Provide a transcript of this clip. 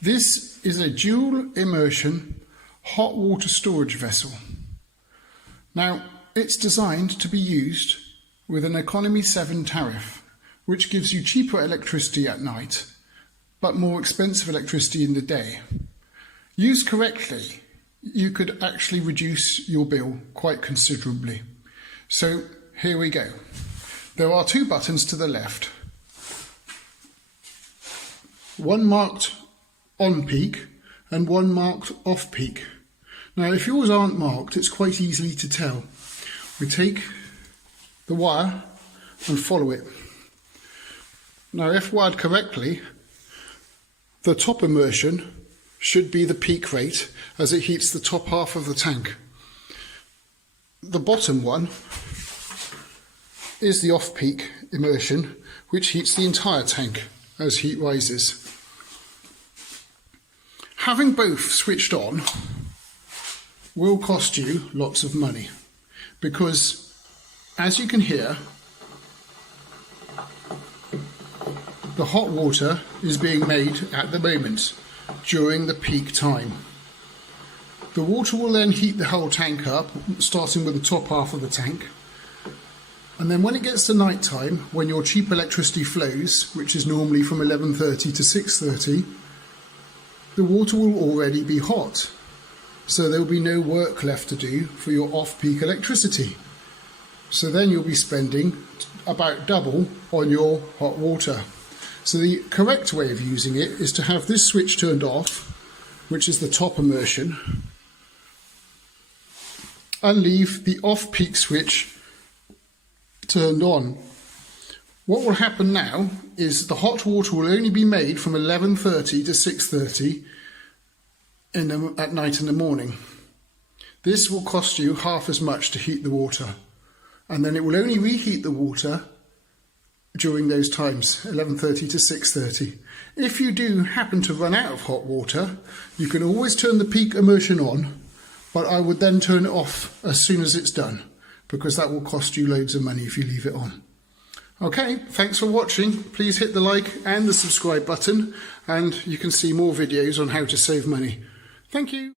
This is a dual immersion hot water storage vessel. Now, it's designed to be used with an economy 7 tariff, which gives you cheaper electricity at night, but more expensive electricity in the day. Used correctly, you could actually reduce your bill quite considerably. So here we go. There are 2 buttons to the left. One marked on peak and one marked off peak. Now if yours aren't marked, it's quite easy to tell. We take the wire and follow it. Now if wired correctly, the top immersion should be the peak rate as it heats the top half of the tank. The bottom one is the off-peak immersion, which heats the entire tank as heat rises. Having both switched on will cost you lots of money because, as you can hear, the hot water is being made at the moment during the peak time. The water will then heat the whole tank up, starting with the top half of the tank. And then when it gets to night time, when your cheap electricity flows, which is normally from 11:30 to 6:30, the water will already be hot. So there will be no work left to do for your off-peak electricity. So then you'll be spending about double on your hot water. So the correct way of using it is to have this switch turned off, which is the top immersion, and leave the off-peak switch turned on. What will happen now is the hot water will only be made from 11:30 to 6:30 at night in the morning. This will cost you half as much to heat the water, and then it will only reheat the water during those times, 11:30 to 6:30. If you do happen to run out of hot water, you can always turn the peak immersion on, but I would then turn it off as soon as it's done, because that will cost you loads of money if you leave it on. Okay, thanks for watching. Please hit the like and the subscribe button, and you can see more videos on how to save money. Thank you.